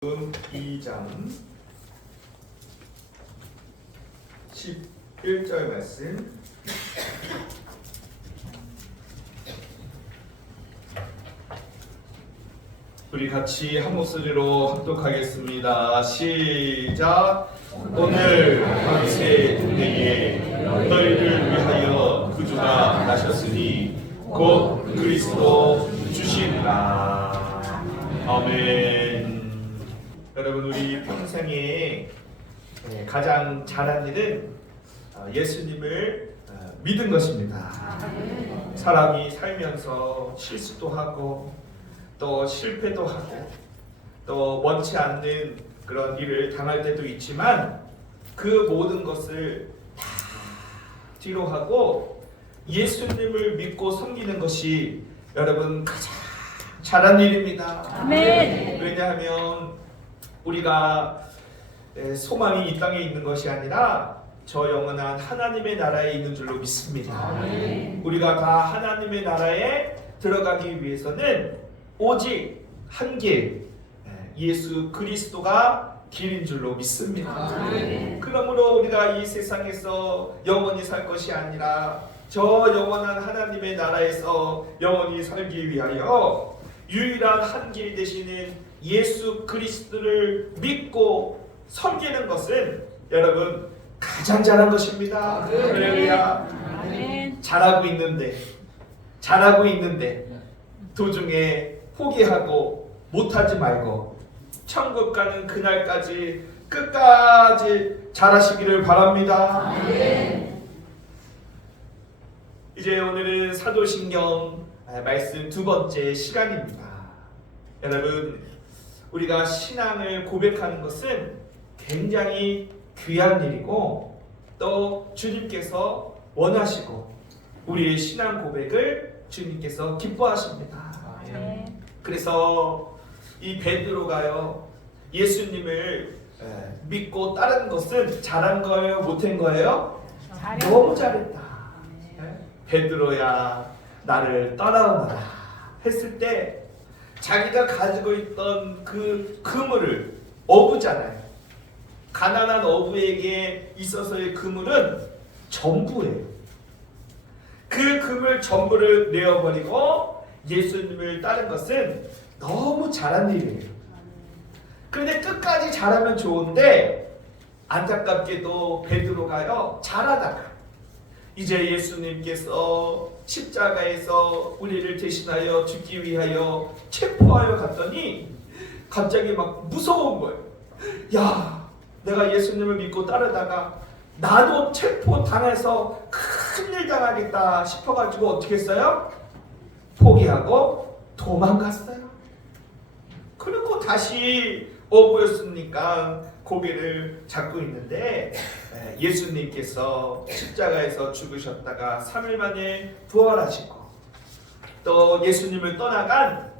2장 11절 말씀. 우리 같이 한 목소리로 합독하겠습니다. 시작. 오늘 밤새 내게 너희를 위하여 구주가 나셨으니 곧 그리스도 주시리라. 아멘. 여러분, 우리 평생에 가장 잘한 일은 예수님을 믿은 것입니다. 사람이 살면서 실수도 하고 또 실패도 하고 또 원치 않는 그런 일을 당할 때도 있지만 그 모든 것을 다 뒤로 하고 예수님을 믿고 섬기는 것이 여러분 가장 잘한 일입니다. 아멘. 왜냐하면 우리가 소망이 이 땅에 있는 것이 아니라 저 영원한 하나님의 나라에 있는 줄로 믿습니다. 아멘. 우리가 다 하나님의 나라에 들어가기 위해서는 오직 한 길, 예수 그리스도가 길인 줄로 믿습니다. 아멘. 그러므로 우리가 이 세상에서 영원히 살 것이 아니라 저 영원한 하나님의 나라에서 영원히 살기 위하여 유일한 한 길 되시는 예수 그리스도를 믿고 섬기는 것은 여러분 가장 잘한 것입니다. 할렐루야. 아멘. 잘하고 있는데 도중에 포기하고 못하지 말고 천국 가는 그날까지 끝까지 잘하시기를 바랍니다. 아멘. 이제 오늘은 사도신경 말씀 두 번째 시간입니다. 여러분, 우리가 신앙을 고백하는 것은 굉장히 귀한 일이고 또 주님께서 원하시고 우리의 신앙 고백을 주님께서 기뻐하십니다. 아멘. 그래서 이 베드로가요, 예수님을 믿고 따른 것은 잘한 거예요, 못한 거예요? 너무 잘했다. 베드로야, 나를 따라오너라 했을 때 자기가 가지고 있던 그 그물을, 어부잖아요. 가난한 어부에게 있어서의 그물은 전부예요. 그 그물 전부를 내어버리고 예수님을 따른 것은 너무 잘한 일이에요. 그런데 끝까지 잘하면 좋은데 안타깝게도 베드로가요, 잘하다가 이제 예수님께서 십자가에서 우리를 대신하여 죽기 위하여 체포하여 갔더니 갑자기 막 무서운 거예요. 야, 내가 예수님을 믿고 따르다가 나도 체포당해서 큰일 당하겠다 싶어가지고 어떻게 했어요? 포기하고 도망갔어요. 그리고 다시 어부였으니까 고개를 잡고 있는데 예수님께서 십자가에서 죽으셨다가 3일 만에 부활하시고 또 예수님을 떠나간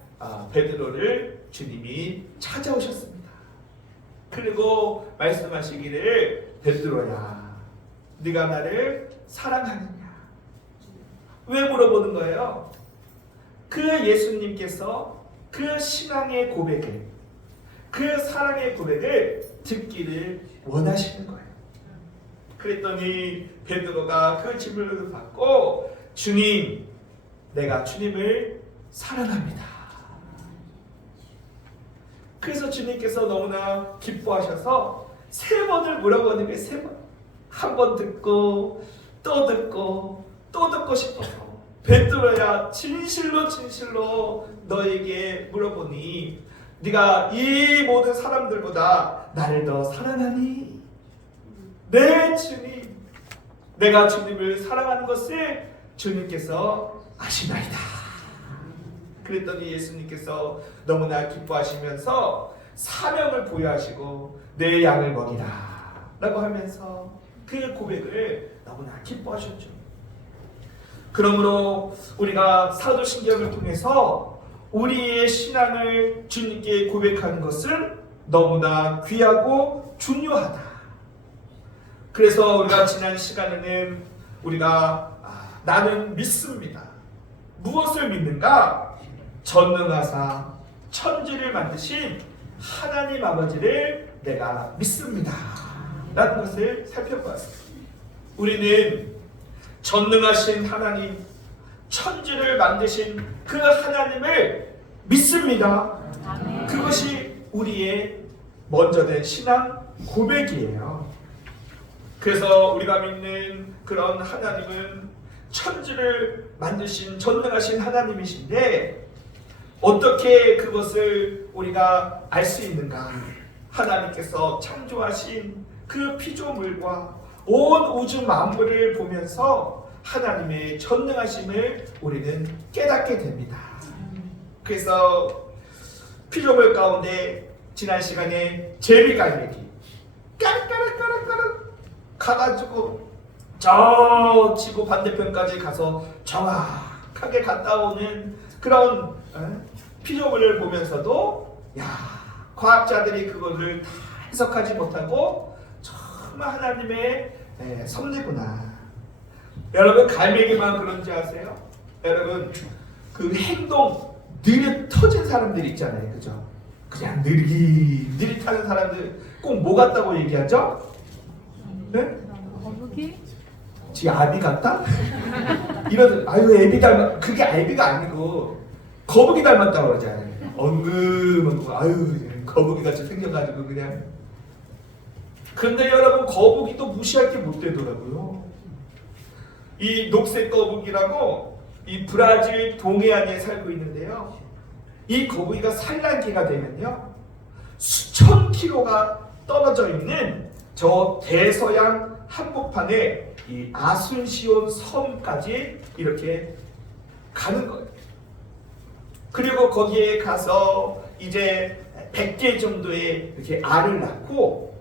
베드로를 주님이 찾아오셨습니다. 그리고 말씀하시기를 베드로야, 네가 나를 사랑하느냐? 왜 물어보는 거예요? 그 예수님께서 그 신앙의 고백을, 그 사랑의 고백을 듣기를 원하시는 거예요. 그랬더니 베드로가 그 질문을 받고 주님, 내가 주님을 사랑합니다. 그래서 주님께서 너무나 기뻐하셔서 3번을 물어보는 게 3번. 한 번 듣고 또 듣고 또 듣고 싶어서 베드로야, 진실로 너에게 물어보니 네가 이 모든 사람들보다 나를 더 사랑하니? 네, 주님. 내가 주님을 사랑하는 것을 주님께서 아시나이다. 그랬더니 예수님께서 너무나 기뻐하시면서 사명을 부여하시고 내 양을 먹이라 라고 하면서 그 고백을 너무나 기뻐하셨죠. 그러므로 우리가 사도신경을 통해서 우리의 신앙을 주님께 고백하는 것은 너무나 귀하고 중요하다. 그래서 우리가 지난 시간에는 우리가 나는 믿습니다. 무엇을 믿는가? 전능하사 천지를 만드신 하나님 아버지를 내가 믿습니다 라는 것을 살펴보았습니다. 우리는 전능하신 하나님, 천지를 만드신 그 하나님을 믿습니다. 아멘. 그것이 우리의 먼저 된 신앙 고백이에요. 그래서 우리가 믿는 그런 하나님은 천지를 만드신 전능하신 하나님이신데 어떻게 그것을 우리가 알 수 있는가? 하나님께서 창조하신 그 피조물과 온 우주 만물을 보면서 하나님의 전능하심을 우리는 깨닫게 됩니다. 그래서 피조물 가운데 지난 시간에 제비갈매기 까르까르까르까르 가가지고 저 지구 반대편까지 가서 정확하게 갔다 오는 그런 피조물을 보면서도 야, 과학자들이 그거를 다 해석하지 못하고 정말 하나님의 섭리구나. 여러분 갈매기만 그런지 아세요? 여러분 그 행동 느릿 터진 사람들 있잖아요, 그죠? 그냥 느릿하는 사람들 꼭 뭐 같다고 얘기하죠? 네? 거북이? 지금 아비 같다? 이런 아유 애비 닮았 그게 아비가 아니고 거북이 닮았다고 그러잖아요. 엉금엉금 아유 거북이 같이 생겨가지고 그냥. 근데 여러분 거북이도 무시할 게 못 되더라고요. 이 녹색 거북이라고 이 브라질 동해안에 살고 있는데요. 이 거북이가 산란기가 되면요 수천 킬로가 떨어져 있는 저 대서양 한복판에 이 아순시온 섬까지 이렇게 가는 거예요. 그리고 거기에 가서 이제 100개 정도의 이렇게 알을 낳고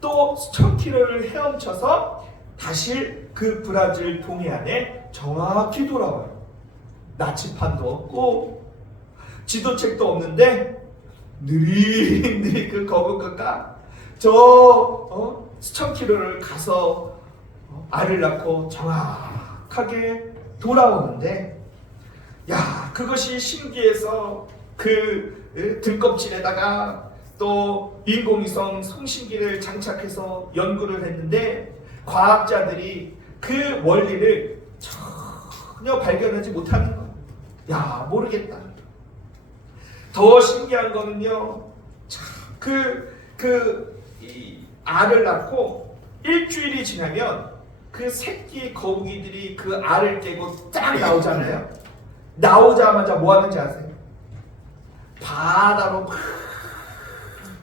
또 수천 킬로를 헤엄쳐서 다시 그 브라질 동해안에 정확히 돌아와요. 나치판도 없고 지도책도 없는데 느릿느릿 그 거북이가 저 수천 킬로를 가서 알을 낳고 정확하게 돌아오는데 야 그것이 신기해서 그 등껍질에다가 또 인공위성 송신기를 장착해서 연구를 했는데 과학자들이 그 원리를 전혀 발견하지 못하는 거예요. 야 모르겠다. 더 신기한 거는요. 이 알을 낳고 일주일이 지나면 그 새끼 거북이들이 그 알을 깨고 딱 나오잖아요. 나오자마자 뭐 하는지 아세요? 바다로 막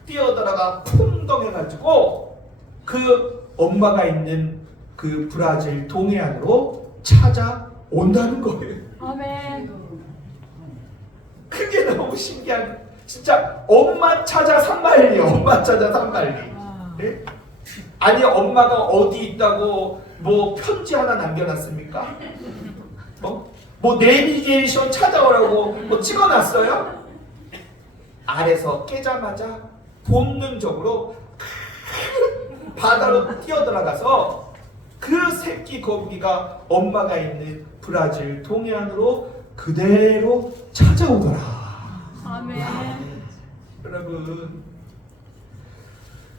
뛰어들어가 풍덩해가지고 그 엄마가 있는 그 브라질 동해안으로 찾아온다는 거예요. 아멘. 그게 너무 신기한, 진짜 엄마 찾아 산말리, 엄마 찾아 산말리. 네? 아니 엄마가 어디 있다고 뭐 편지 하나 남겨놨습니까? 뭐 내비게이션 찾아오라고 뭐 찍어놨어요? 알에서 깨자마자 본능적으로 바다로 뛰어들어가서 그 새끼 거북이가 엄마가 있는 브라질 동해안으로 그대로 찾아오더라. 아멘. 여러분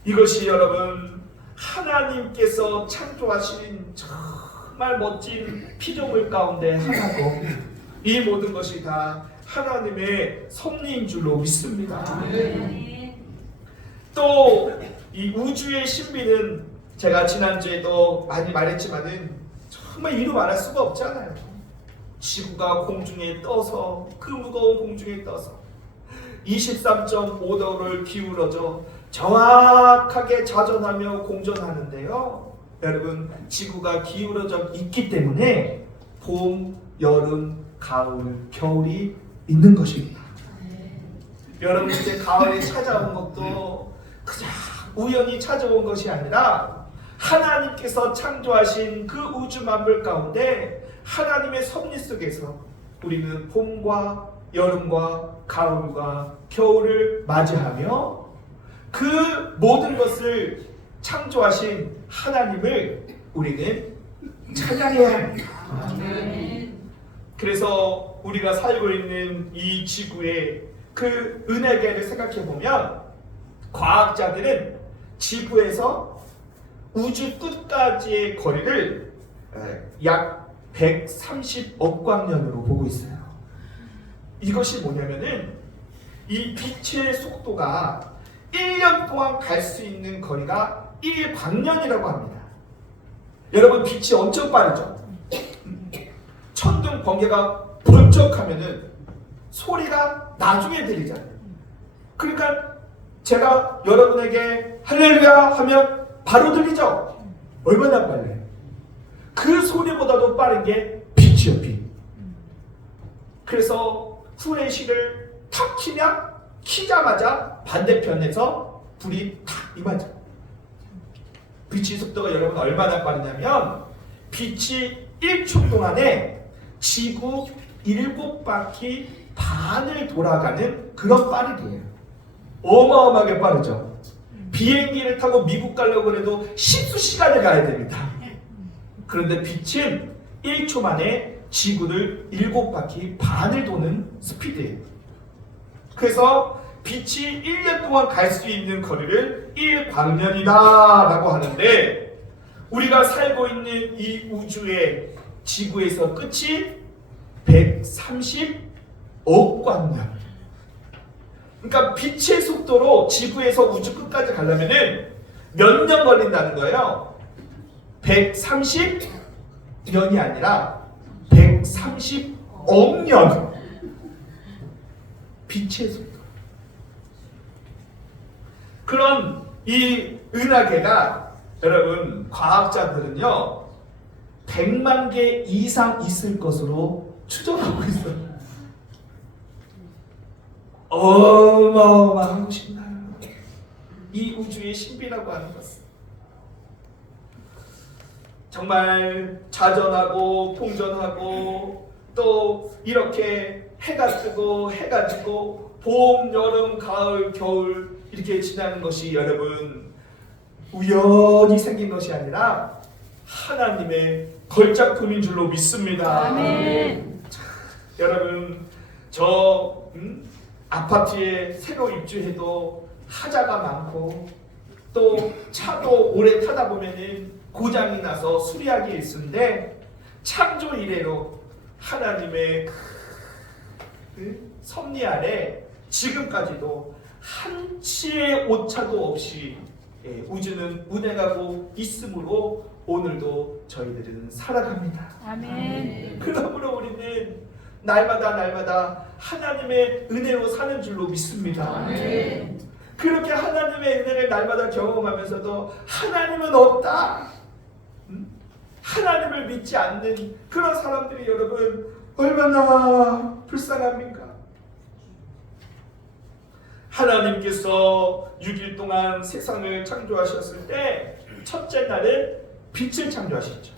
이것이 여러분 하나님께서 창조하신 정말 멋진 피조물 가운데 하나고 이 모든 것이 다 하나님의 섭리인 줄로 믿습니다. 또 이 우주의 신비는 제가 지난주에도 많이 말했지만은 정말 이루 말할 수가 없잖아요. 지구가 공중에 떠서 그 무거운 공중에 떠서 23.5도를 기울어져 정확하게 자전하며 공전하는데요. 여러분 지구가 기울어져 있기 때문에 봄, 여름, 가을, 겨울이 있는 것입니다. 여러분 이제 가을이 찾아온 것도 그냥 우연히 찾아온 것이 아니라 하나님께서 창조하신 그 우주 만물 가운데 하나님의 섭리 속에서 우리는 봄과 여름과 가을과 겨울을 맞이하며 그 모든 것을 창조하신 하나님을 우리는 찬양해야 합니다. 그래서 우리가 살고 있는 이 지구의 그 은혜계를 생각해 보면 과학자들은 지구에서 우주 끝까지의 거리를 약 130억 광년으로 보고 있어요. 이것이 뭐냐면은 이 빛의 속도가 1년 동안 갈 수 있는 거리가 1광년이라고 합니다. 여러분, 빛이 엄청 빠르죠? 천둥 번개가 번쩍하면은 소리가 나중에 들리잖아요. 그러니까 제가 여러분에게 할렐루야 하면 바로 들리죠? 얼마나 빨라요? 그 소리보다도 빠른 게 빛이요, 빛. 그래서 후레쉬를 탁 키자마자 반대편에서 불이 탁 임하죠. 빛의 속도가 여러분 얼마나 빠르냐면 빛이 1초 동안에 지구 7바퀴 반을 돌아가는 그런 빠르기예요. 어마어마하게 빠르죠. 비행기를 타고 미국 가려고 해도 십수시간을 가야 됩니다. 그런데 빛은 1초 만에 지구를 7바퀴 반을 도는 스피드예요. 그래서 빛이 1년 동안 갈 수 있는 거리를 1광년이다 라고 하는데, 우리가 살고 있는 이 우주의 지구에서 끝이 130억 광년. 그러니까 빛의 속도로 지구에서 우주 끝까지 가려면은 몇 년 걸린다는 거예요? 130년이 아니라 130억 년. 빛의 속도. 그런 이 은하계가 여러분, 과학자들은요 100만 개 이상 있을 것으로 추정하고 있어요. 어마어마한 것입니다. 이 우주의 신비라고 하는 것은 정말 자전하고 풍전하고, 또 이렇게 해가 뜨고 해가 지고 봄, 여름, 가을, 겨울 이렇게 지나는 것이 여러분 우연히 생긴 것이 아니라 하나님의 걸작품인 줄로 믿습니다. 아멘. 여러분, 저 아파트에 새로 입주해도 하자가 많고, 또 차도 오래 타다 보면은 고장이 나서 수리하기 일쑤인데, 창조 이래로 하나님의 그 섭리 아래 지금까지도 한치의 오차도 없이 우주는 운행하고 있으므로 오늘도 저희들은 살아갑니다. 아멘. 그러므로 우리는 날마다 하나님의 은혜로 사는 줄로 믿습니다. 아멘. 그렇게 하나님의 은혜를 날마다 경험하면서도 하나님은 없다, 하나님을 믿지 않는 그런 사람들이 여러분 얼마나 불쌍합니까? 하나님께서 6일 동안 세상을 창조하셨을 때 첫째 날은 빛을 창조하셨죠.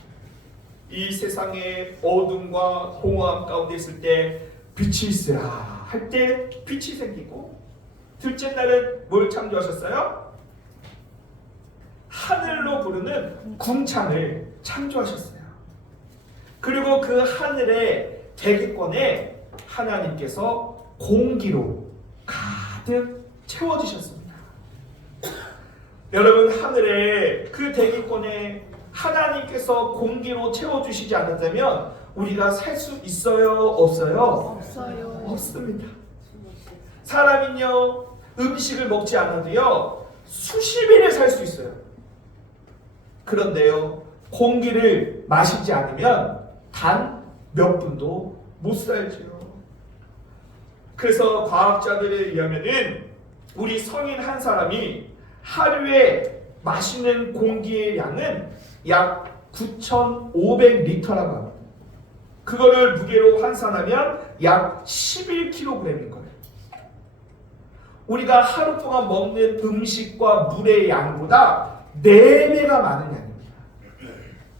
이 세상의 어둠과 공허함 가운데 있을 때 빛이 있으라 할 때 빛이 생기고, 둘째 날은 뭘 창조하셨어요? 하늘로 부르는 궁창을 창조하셨어요. 그리고 그 하늘의 대기권에 하나님께서 공기로 가득 채워주셨습니다. 여러분, 하늘의 그 대기권에 하나님께서 공기로 채워주시지 않았다면 우리가 살 수 있어요? 없어요? 없어요. 없습니다. 사람은요 음식을 먹지 않아도요 수십 일을 살 수 있어요. 그런데요 공기를 마시지 않으면 단 몇 분도 못 살지요. 그래서 과학자들에 의하면은 우리 성인 한 사람이 하루에 마시는 공기의 양은 약 9,500리터라고 합니다. 그거를 무게로 환산하면 약 11kg인 거예요. 우리가 하루 동안 먹는 음식과 물의 양보다 4배가 많은 양입니다.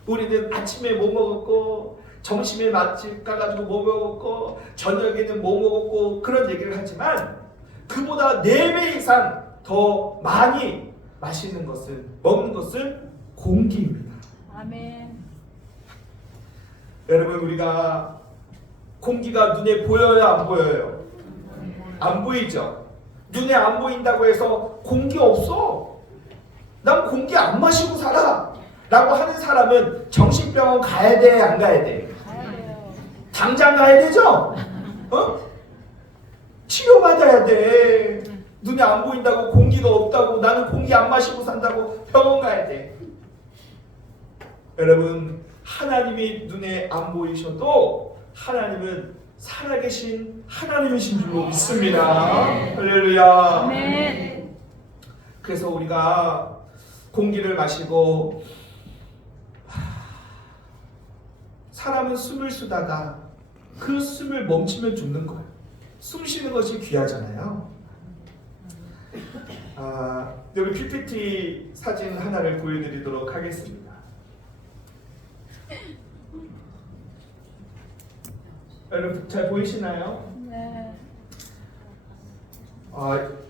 우리는 아침에 뭐 먹었고, 점심에 맛집 가가지고 뭐 먹었고, 저녁에는 뭐 먹었고, 그런 얘기를 하지만 그보다 4배 이상 더 많이 마시는 것은, 먹는 것은 공기입니다. 아멘. 여러분, 우리가 공기가 눈에 보여요, 안 보여요? 안 보이죠? 눈에 안 보인다고 해서 공기 없어. 난 공기 안 마시고 살아. 라고 하는 사람은 정신병원 가야 돼, 안 가야 돼? 가야 돼요. 당장 가야 되죠? 치료받아야 돼. 눈에 안 보인다고 공기가 없다고 나는 공기 안 마시고 산다고 병원 가야 돼. 여러분, 하나님이 눈에 안 보이셔도 하나님은 살아계신 하나님이신 줄로 믿습니다. 할렐루야. 아멘. 그래서 우리가 공기를 마시고 사람은 숨을 쉬다가 그 숨을 멈추면 죽는 거예요. 숨 쉬는 것이 귀하잖아요. 여기 PPT 사진 하나를 보여드리도록 하겠습니다. 여러분 잘 보이시나요? 네.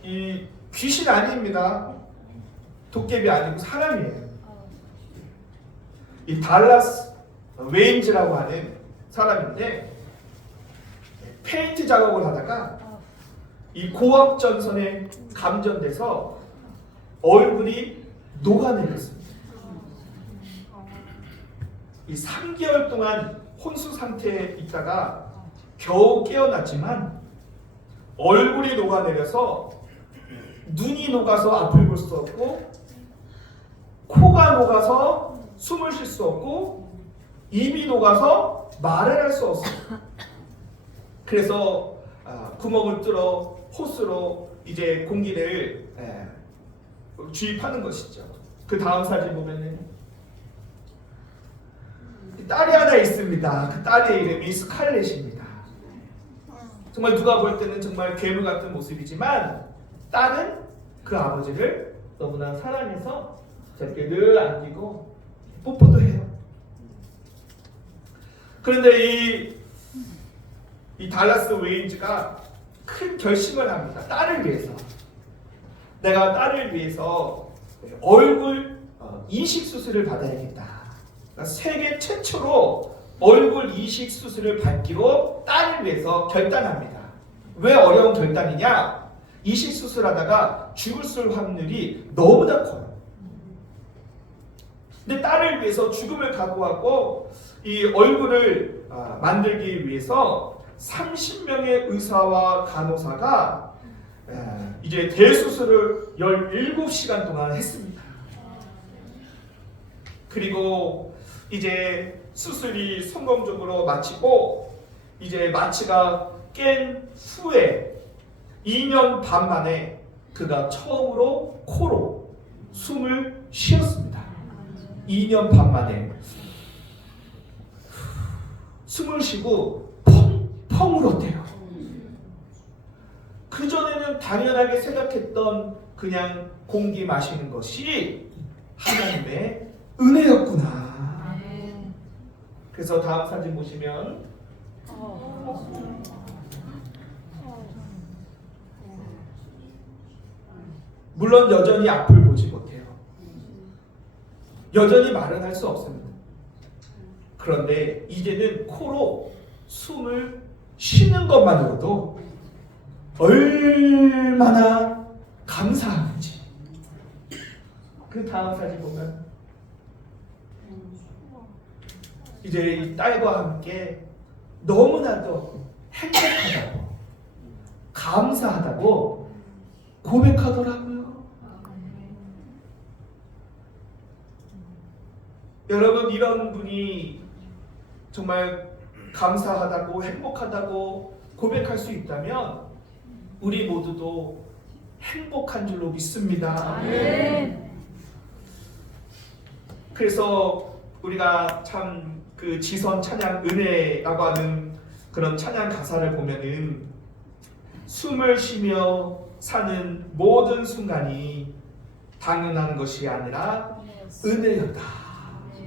이 귀신 아닙니다. 도깨비 아니고 사람이에요. 이 달라스 웨인즈라고 하는 사람인데 페인트 작업을 하다가 이 고압 전선에 감전돼서 얼굴이 녹아내렸습니다. 이 3개월 동안 혼수 상태에 있다가 겨우 깨어났지만 얼굴이 녹아내려서 눈이 녹아서 앞을 볼 수 없고 코가 녹아서 숨을 쉴 수 없고 입이 녹아서 말을 할 수 없어요. 그래서 구멍을 뚫어 호스로 이제 공기를 주입하는 것이죠. 그 다음 사진 보면은 딸이 하나 있습니다. 그 딸의 이름이 스칼렛입니다. 정말 누가 볼 때는 정말 괴물 같은 모습이지만 딸은 그 아버지를 너무나 사랑해서 저렇게 늘 안기고 뽀뽀도 해요. 그런데 이 달라스 웨인즈가 큰 결심을 합니다. 딸을 위해서. 내가 딸을 위해서 얼굴 이식 수술을 받아야겠다. 그러니까 세계 최초로 얼굴 이식 수술을 받기로 딸을 위해서 결단합니다. 왜 어려운 결단이냐? 이식 수술하다가 죽을 확률이 너무나 커요. 근데 딸을 위해서 죽음을 각오하고 이 얼굴을 만들기 위해서 30명의 의사와 간호사가 이제 대수술을 17시간 동안 했습니다. 그리고 이제 수술이 성공적으로 마치고 이제 마취가 깬 후에 2년 반 만에 그가 처음으로 코로 숨을 쉬었습니다. 2년 반 만에 숨을 쉬고 펑 울었대요. 그전에는 당연하게 생각했던 그냥 공기 마시는 것이 하나님의 은혜였구나. 그래서 다음 사진 보시면 물론 여전히 앞을 보지 못해요. 여전히 말은 할 수 없습니다. 그런데 이제는 코로 숨을 쉬는 것만으로도 얼마나 감사한지. 그 다음 사진 보면 이제 이 딸과 함께 너무나도 행복하다고 감사하다고 고백하더라고요. 여러분, 이런 분이 정말 감사하다고 행복하다고 고백할 수 있다면 우리 모두도 행복한 줄로 믿습니다. 아멘. 그래서 우리가 참 그 지선 찬양 은혜라고 하는 그런 찬양 가사를 보면은 숨을 쉬며 사는 모든 순간이 당연한 것이 아니라 은혜였다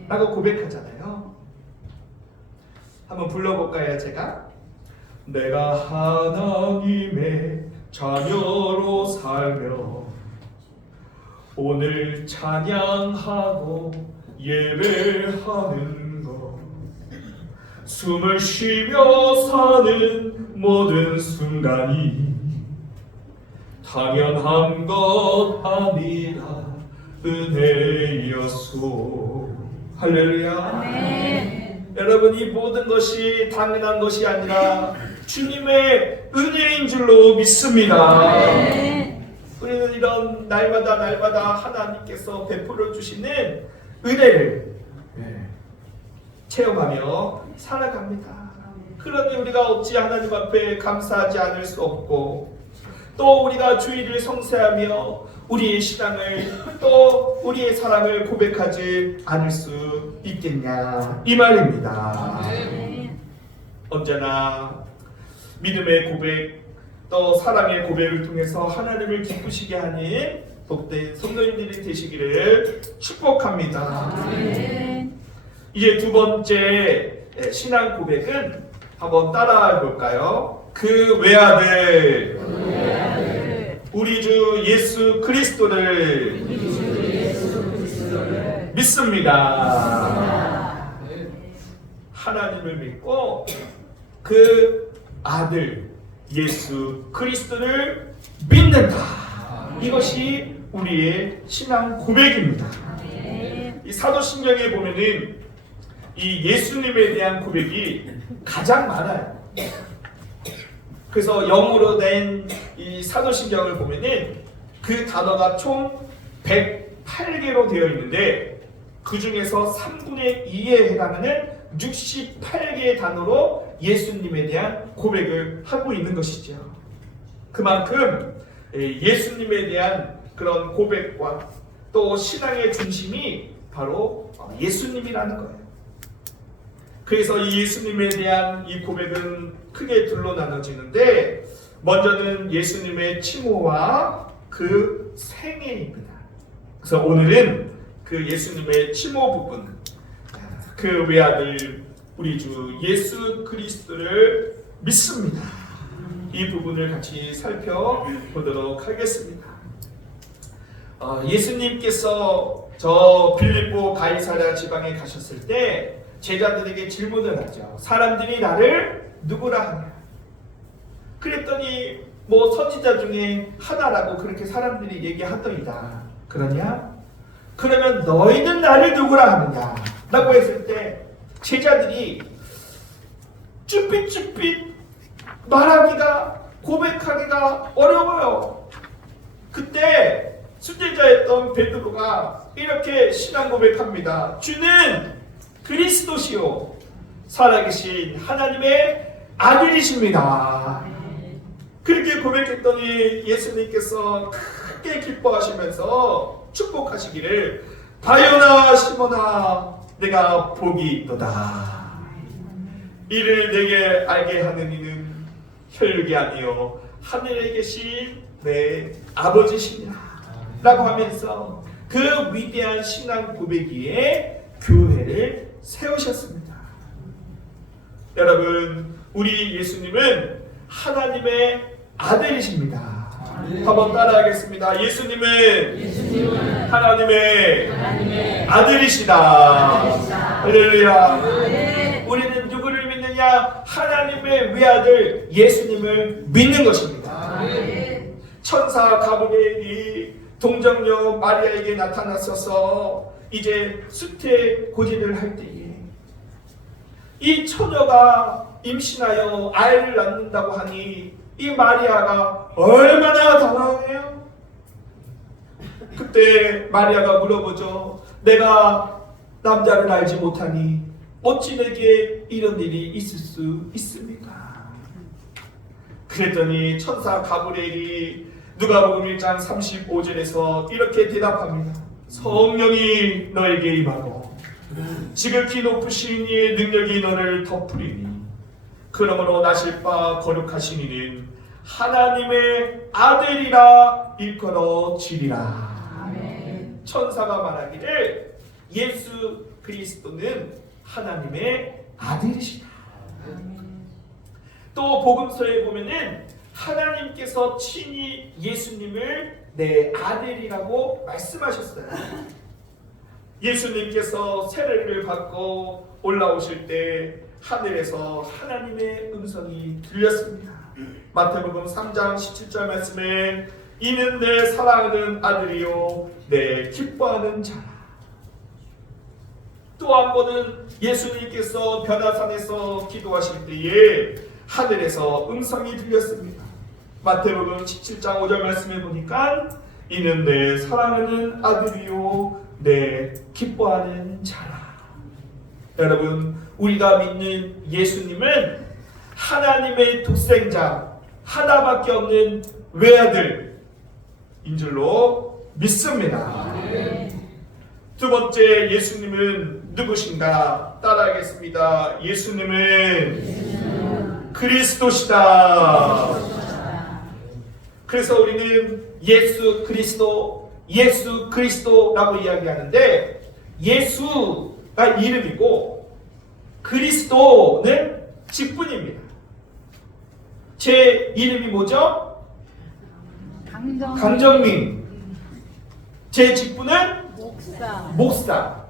라고 고백하잖아요. 한번 불러볼까요? 제가 내가 하나님의 자녀로 살며 오늘 찬양하고 예배하는 것 숨을 쉬며 사는 모든 순간이 당연한 것 아니라 은혜였소. 할렐루야. 아멘. 여러분, 이 모든 것이 당연한 것이 아니라 주님의 은혜인 줄로 믿습니다. 아멘. 우리는 이런 날마다 하나님께서 베풀어 주시는 은혜를 체험하며 살아갑니다. 그러니 우리가 어찌 하나님 앞에 감사하지 않을 수 없고, 또 우리가 주의를 성세하며 우리의 신앙을, 또 우리의 사랑을 고백하지 않을 수 있겠냐, 이 말입니다. 아멘. 언제나 믿음의 고백, 또 사랑의 고백을 통해서 하나님을 기쁘시게 하는 복된 성도님들이 되시기를 축복합니다. 아멘. 이제 두 번째 신앙 고백은 한번 따라해 볼까요? 그 외아들, 우리 주 예수 그리스도를 믿습니다. 하나님을 믿고 그 아들 예수 그리스도를 믿는다. 이것이 우리의 신앙 고백입니다. 아멘. 이 사도신경에 보면은 이 예수님에 대한 고백이 가장 많아요. 그래서 영어로 된 이 사도신경을 보면은 그 단어가 총 108개로 되어 있는데, 그 중에서 3분의 2에 해당하는 68개의 단어로 예수님에 대한 고백을 하고 있는 것이죠. 그만큼 예수님에 대한 그런 고백과 또 신앙의 중심이 바로 예수님이라는 거예요. 그래서 이 예수님에 대한 이 고백은 크게 둘로 나눠지는데, 먼저는 예수님의 칭호와 그 생애입니다. 그래서 오늘은 그 예수님의 칭호 부분, 그 외아들 우리 주 예수 그리스도를 믿습니다. 이 부분을 같이 살펴보도록 하겠습니다. 예수님께서 저 빌립보 가이사랴 지방에 가셨을 때 제자들에게 질문을 하죠. 사람들이 나를 누구라 하냐? 그랬더니 뭐 선지자 중에 하나라고 그렇게 사람들이 얘기하더이다. 그러냐? 그러면 너희는 나를 누구라 하느냐? 라고 했을 때 제자들이 쭈삣쭈삣 말하기가, 고백하기가 어려워요. 그때 순례자였던 베드로가 이렇게 신앙 고백합니다. 주는 그리스도시요 살아계신 하나님의 아들이십니다. 그렇게 고백했더니 예수님께서 크게 기뻐하시면서 축복하시기를, 바요나 시몬아 내가 복이 있도다. 이를 내게 알게 하는 이는 혈육이 아니요 하늘에 계신 내 아버지시니라 라고 하면서 그 위대한 신앙 고백 위에 교회를 세우셨습니다. 여러분, 우리 예수님은 하나님의 아들이십니다. 한번 따라하겠습니다. 예수님은 하나님의 아들이시다. 할렐루야. 우리는 누구를 믿느냐? 하나님의 외아들 예수님을 믿는 것입니다. 천사 가브리엘이 동정녀 마리아에게 나타나서서 이제 수태 고지를 할 때에 이 처녀가 임신하여 아이를 낳는다고 하니 이 마리아가 얼마나 당황해요? 그때 마리아가 물어보죠. 내가 남자를 알지 못하니 어찌 내게 이런 일이 있을 수 있습니까? 그랬더니 천사 가브리엘이 누가복음 1장 35절에서 이렇게 대답합니다. 성령이 너에게 임하고 지극히 높으신 이의 능력이 너를 덮으리니 그러므로 나실 바 거룩하신 이는 하나님의 아들이라 일컬어지리라. 아멘. 천사가 말하기를 예수 그리스도는 하나님의 아들이시다. 또 복음서에 보면은 하나님께서 친히 예수님을 내 아들이라고 말씀하셨어요. 예수님께서 세례를 받고 올라오실 때 하늘에서 하나님의 음성이 들렸습니다. 마태복음 3장 17절 말씀에 이는 내 사랑하는 아들이요 내 기뻐하는 자라. 또 한 번은 예수님께서 변화산에서 기도하실 때에 하늘에서 음성이 들렸습니다. 마태복음 17장 5절 말씀해 보니까 이는 내 사랑하는 아들이요 내 기뻐하는 자라. 여러분, 우리가 믿는 예수님은 하나님의 독생자 하나밖에 없는 외아들인 줄로 믿습니다. 두 번째, 예수님은 누구신가? 따라하겠습니다. 예수님은 그리스도시다. 그래서 우리는 예수 그리스도라고 이야기하는데, 예수가 이름이고 그리스도는 직분입니다. 제 이름이 뭐죠? 강정민. 제 직분은 목사.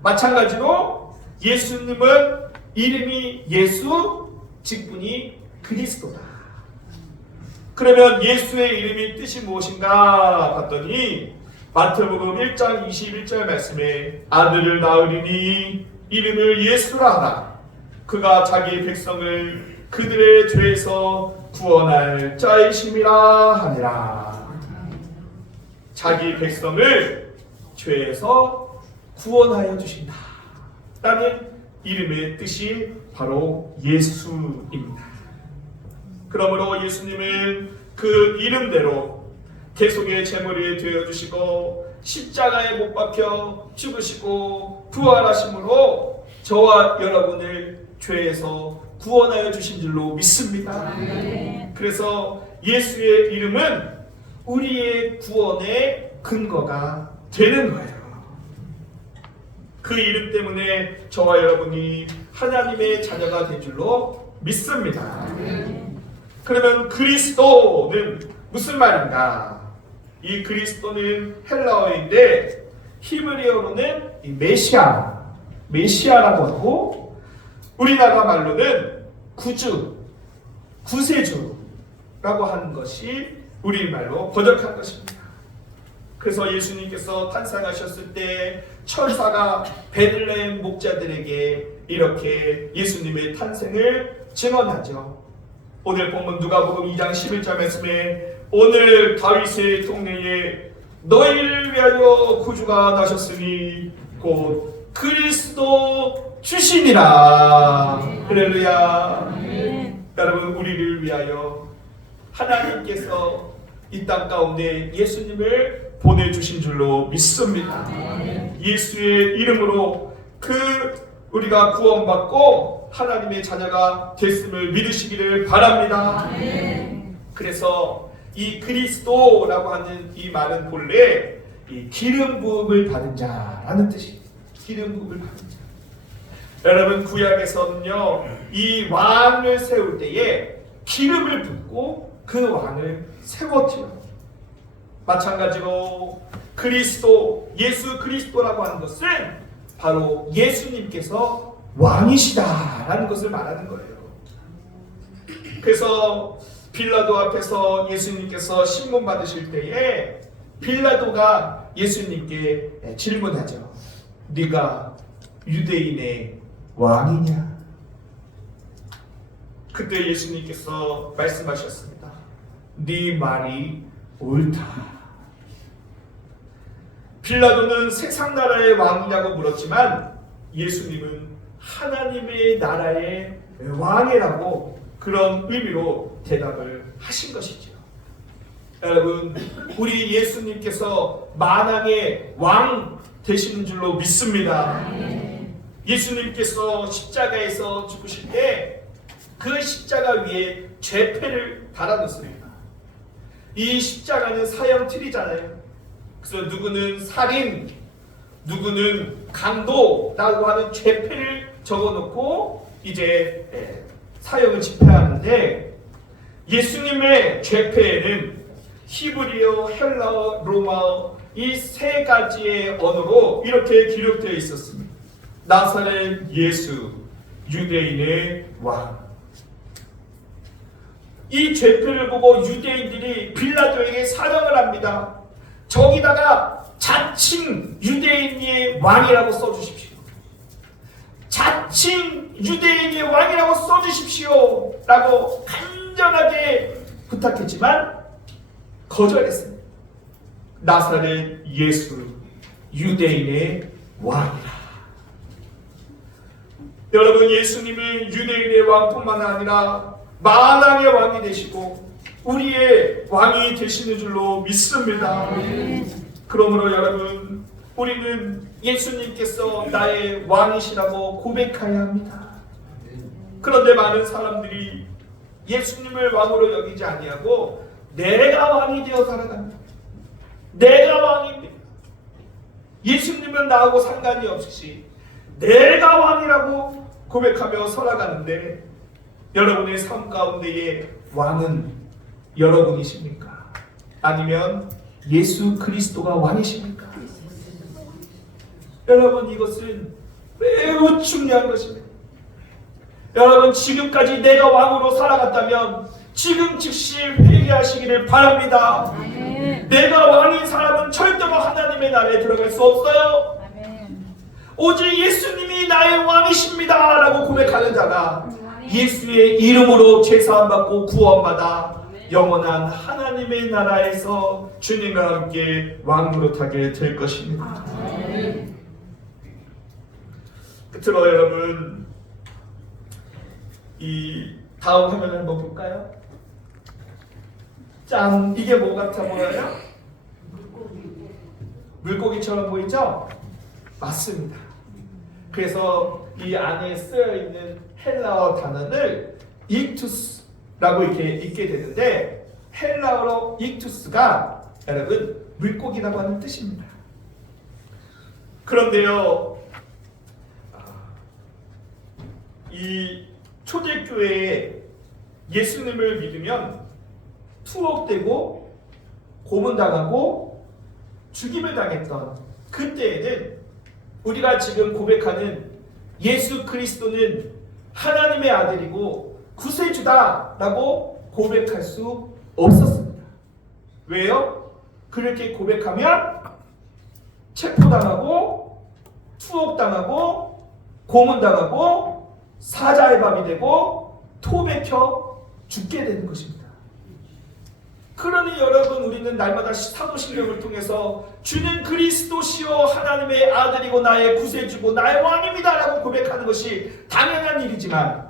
마찬가지로 예수님은 이름이 예수, 직분이 그리스도다. 그러면 예수의 이름이 뜻이 무엇인가 봤더니 마태복음 1장 21절 말씀에 아들을 낳으리니 이름을 예수라 하라. 그가 자기 백성을 그들의 죄에서 구원할 자이심이라 하니라. 자기 백성을 죄에서 구원하여 주신다 라는 이름의 뜻이 바로 예수입니다. 그러므로 예수님은 그 이름대로 대속의 제물이 되어주시고 십자가에 못 박혀 죽으시고 부활하심으로 저와 여러분을 죄에서 구원하여 주신 줄로 믿습니다. 그래서 예수의 이름은 우리의 구원의 근거가 되는 거예요. 그 이름 때문에 저와 여러분이 하나님의 자녀가 된 줄로 믿습니다. 그러면 그리스도는 무슨 말인가? 이 그리스도는 헬라어인데 히브리어로는 메시아라고 하고, 우리나라 말로는 구세주라고 하는 것이 우리말로 번역한 것입니다. 그래서 예수님께서 탄생하셨을 때 천사가 베들레헴 목자들에게 이렇게 예수님의 탄생을 증언하죠. 오늘 본문 누가복음 2장 11절 말씀에 오늘 다윗의 동네에 너희를 위하여 구주가 나셨으니 곧 그리스도 주시니라. 할렐루야. 여러분, 우리를 위하여 하나님께서 이 땅 가운데 예수님을 보내주신 줄로 믿습니다. 예수의 이름으로 우리가 구원받고 하나님의 자녀가 됐음을 믿으시기를 바랍니다. 그래서 이 그리스도라고 하는 이 말은 본래 이 기름 부음을 받은 자라는 뜻입니다. 기름 부음을 받은 자. 여러분, 구약에서는요 이 왕을 세울 때에 기름을 붓고 그 왕을 세웠지요. 마찬가지로 예수 그리스도라고 하는 것은 바로 예수님께서 왕이시다라는 것을 말하는 거예요. 그래서 빌라도 앞에서 예수님께서 신문 받으실 때에 빌라도가 예수님께 질문하죠. 네가 유대인의 왕이냐? 그때 예수님께서 말씀하셨습니다. 네 말이 옳다. 빌라도는 세상 나라의 왕이냐고 물었지만 예수님은 하나님의 나라의 왕이라고 그런 의미로 대답을 하신 것이죠. 여러분, 우리 예수님께서 만왕의 왕 되시는 줄로 믿습니다. 예수님께서 십자가에서 죽으실 때 그 십자가 위에 죄패를 달아놓습니다. 이 십자가는 사형 틀이잖아요. 그래서 누구는 살인, 누구는 강도라고 하는 죄패를 적어놓고 이제 사형을 집행하는데, 예수님의 죄패에는 히브리어, 헬라어, 로마어 이 세 가지의 언어로 이렇게 기록되어 있었습니다. 나사렛 예수, 유대인의 왕. 이 죄표를 보고 유대인들이 빌라도에게 사정을 합니다. 저기다가 자칭 유대인의 왕이라고 써주십시오. 자칭 유대인의 왕이라고 써주십시오 라고 간절하게 부탁했지만 거절했습니다. 나사렛 예수 유대인의 왕이라. 여러분, 예수님이 유대인의 왕뿐만 아니라 만왕의 왕이 되시고 우리의 왕이 되시는 줄로 믿습니다. 그러므로 여러분, 우리는 예수님께서 나의 왕이시라고 고백해야 합니다. 그런데 많은 사람들이 예수님을 왕으로 여기지 아니하고 내가 왕이 되어 살아갑니다. 내가 왕입니다. 예수님은 나하고 상관이 없이 내가 왕이라고 고백하며 살아가는데, 여러분의 삶 가운데의 왕은 여러분이십니까? 아니면 예수 그리스도가 왕이십니까? 여러분, 이것은 매우 중요한 것입니다. 여러분, 지금까지 내가 왕으로 살아갔다면 지금 즉시 회개하시기를 바랍니다. 아멘. 내가 왕인 사람은 절대로 하나님의 나라에 들어갈 수 없어요. 아멘. 오직 예수님이 나의 왕이십니다 라고 고백하는 자가 예수의 이름으로 제사함 받고 구원받아 영원한 하나님의 나라에서 주님과 함께 왕노릇하게 될 것입니다. 끝으로 여러분, 이 다음 화면을 한번 볼까요? 짠! 이게 뭐 같아 보여요? 물고기처럼 보이죠? 맞습니다. 그래서 이 안에 쓰여 있는 헬라어 단어를 익투스라고 이렇게 읽게 되는데, 헬라어로 익투스가 여러분 물고기라고 하는 뜻입니다. 그런데요, 이 초대교회에 예수님을 믿으면 투옥되고 고문당하고 죽임을 당했던 그때에는 우리가 지금 고백하는 예수 그리스도는 하나님의 아들이고 구세주다라고 고백할 수 없었습니다. 왜요? 그렇게 고백하면 체포당하고 투옥당하고 고문당하고 사자의 밥이 되고 토백혀 죽게 되는 것입니다. 그러니 여러분, 우리는 날마다 사도신경을 통해서 주는 그리스도시요 하나님의 아들이고 나의 구세주고 나의 왕입니다 라고 고백하는 것이 당연한 일이지만,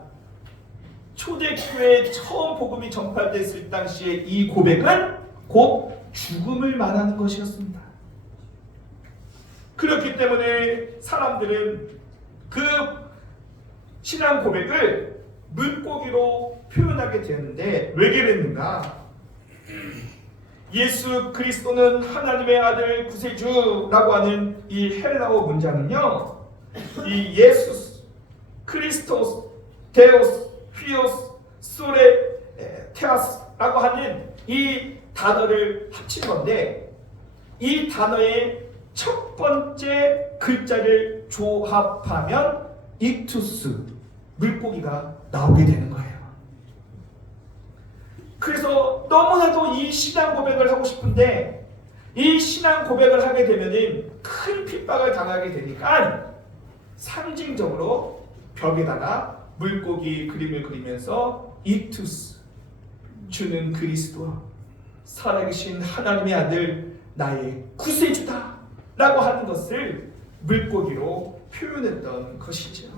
초대교회에 처음 복음이 전파됐을 당시에 이 고백은 곧 죽음을 말하는 것이었습니다. 그렇기 때문에 사람들은 그 신앙 고백을 물고기로 표현하게 되었는데, 왜 그랬는가? 예수 그리스도는 하나님의 아들 구세주라고 하는 이 헬라어 문장은요, 이 예수스, 크리스토스, 데오스, 휘오스, 소레, 테아스라고 하는 이 단어를 합친 건데, 이 단어의 첫 번째 글자를 조합하면 익투스, 물고기가 나오게 되는 거예요. 그래서 너무나도 이 신앙 고백을 하고 싶은데, 이 신앙 고백을 하게 되면은 큰 핍박을 당하게 되니까 상징적으로 벽에다가 물고기 그림을 그리면서 익투스, 주는 그리스도, 살아계신 하나님의 아들, 나의 구세주다 라고 하는 것을 물고기로 표현했던 것이죠.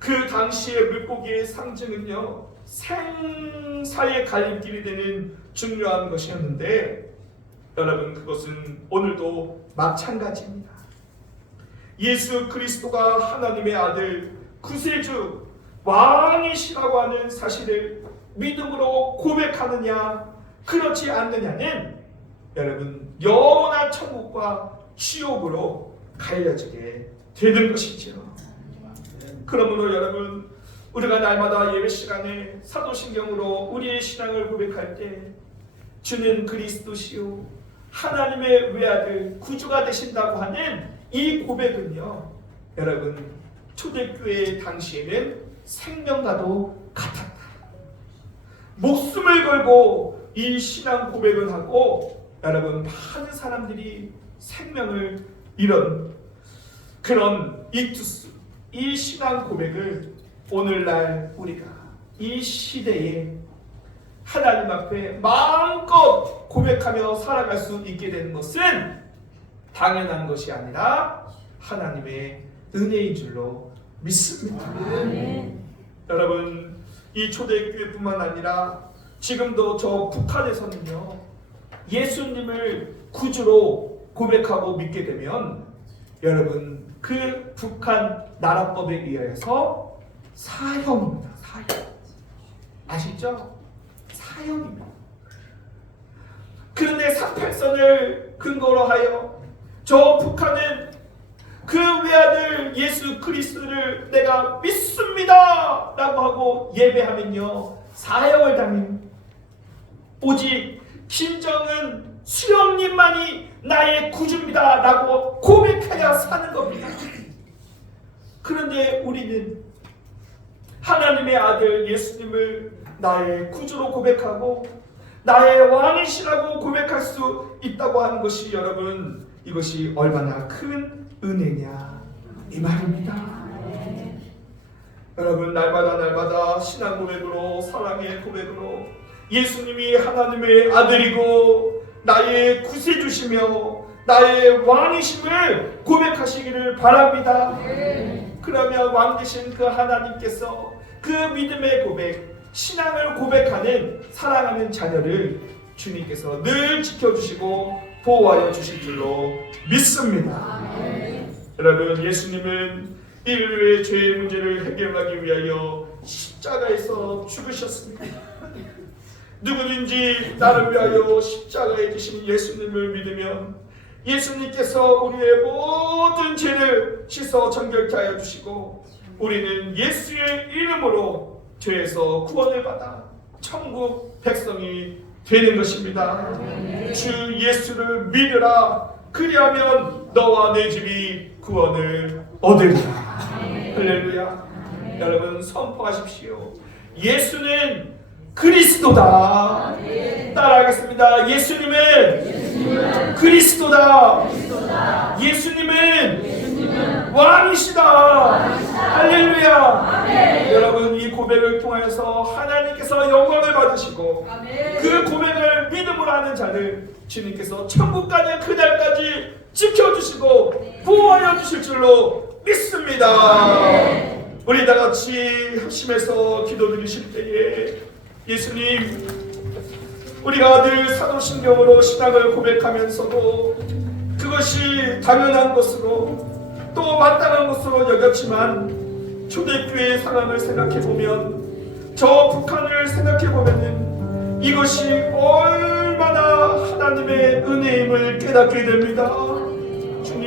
그 당시의 물고기의 상징은요, 생사의 갈림길이 되는 중요한 것이었는데, 여러분, 그것은 오늘도 마찬가지입니다. 예수 그리스도가 하나님의 아들, 구세주, 왕이시라고 하는 사실을 믿음으로 고백하느냐 그렇지 않느냐는 여러분 영원한 천국과 지옥으로 갈려지게 되는 것이죠. 그러므로 여러분, 우리가 날마다 예배 시간에 사도신경으로 우리의 신앙을 고백할 때 주는 그리스도시요 하나님의 외아들 구주가 되신다고 하는 이 고백은요, 여러분 초대교회 당시에는 생명과도 같았다. 목숨을 걸고 이 신앙 고백을 하고 여러분 많은 사람들이 생명을 잃은 그런 이투스, 이 신앙 고백을 오늘날 우리가 이 시대에 하나님 앞에 마음껏 고백하며 살아갈 수 있게 되는 것은 당연한 것이 아니라 하나님의 은혜인 줄로 믿습니다. 여러분, 이 초대교회뿐만 아니라 지금도 저 북한에서는요, 예수님을 구주로 고백하고 믿게 되면 여러분 그 북한 나라법에 의해서 사형입니다. 사형. 아시죠? 사형입니다. 그런데 38선을 근거로 하여 저 북한은 그 외아들 예수 그리스도를 내가 믿습니다 라고 하고 예배하면요 사형을 당합니다. 오직 김정은 수령님만이 나의 구주입니다 라고 고백해야 사는 겁니다. 그런데 우리는 하나님의 아들 예수님을 나의 구주로 고백하고 나의 왕이시라고 고백할 수 있다고 하는 것이 여러분 이것이 얼마나 큰 은혜냐 이 말입니다. 여러분 날마다 신앙 고백으로 사랑의 고백으로 예수님이 하나님의 아들이고 나의 구세주시며 나의 왕이심을 고백하시기를 바랍니다. 그러면 왕 되신 그 하나님께서 그 믿음의 고백, 신앙을 고백하는 사랑하는 자녀를 주님께서 늘 지켜주시고 보호하여 주실 줄로 믿습니다. 여러분 예수님은 인류의 죄의 문제를 해결하기 위하여 십자가에서 죽으셨습니다. 누구든지 나를 위하여 십자가에 지신 예수님을 믿으면 예수님께서 우리의 모든 죄를 씻어 정결케 하여 주시고 우리는 예수의 이름으로 죄에서 구원을 받아 천국 백성이 되는 것입니다. 주 예수를 믿으라. 그리하면 너와 내 집이 구원을 얻으리라. 할렐루야. 여러분 선포하십시오. 예수는 그리스도다. 따라하겠습니다. 예수님은 그리스도다. 예수님은 왕이시다. 할렐루야. 여러분 이 고백을 통하여서 하나님께서 영광을 받으시고 그 고백을 믿음으로 하는 자를 주님께서 천국 가는 그날까지 지켜주시고 보호하여 주실 줄로 믿습니다. 우리 다 같이 합심해서 기도드리실 때에 예수님, 우리가 늘 사도신경으로 신앙을 고백하면서도 그것이 당연한 것으로 또 마땅한 것으로 여겼지만 초대교회의 상황을 생각해보면 저 북한을 생각해보면 이것이 얼마나 하나님의 은혜임을 깨닫게 됩니다.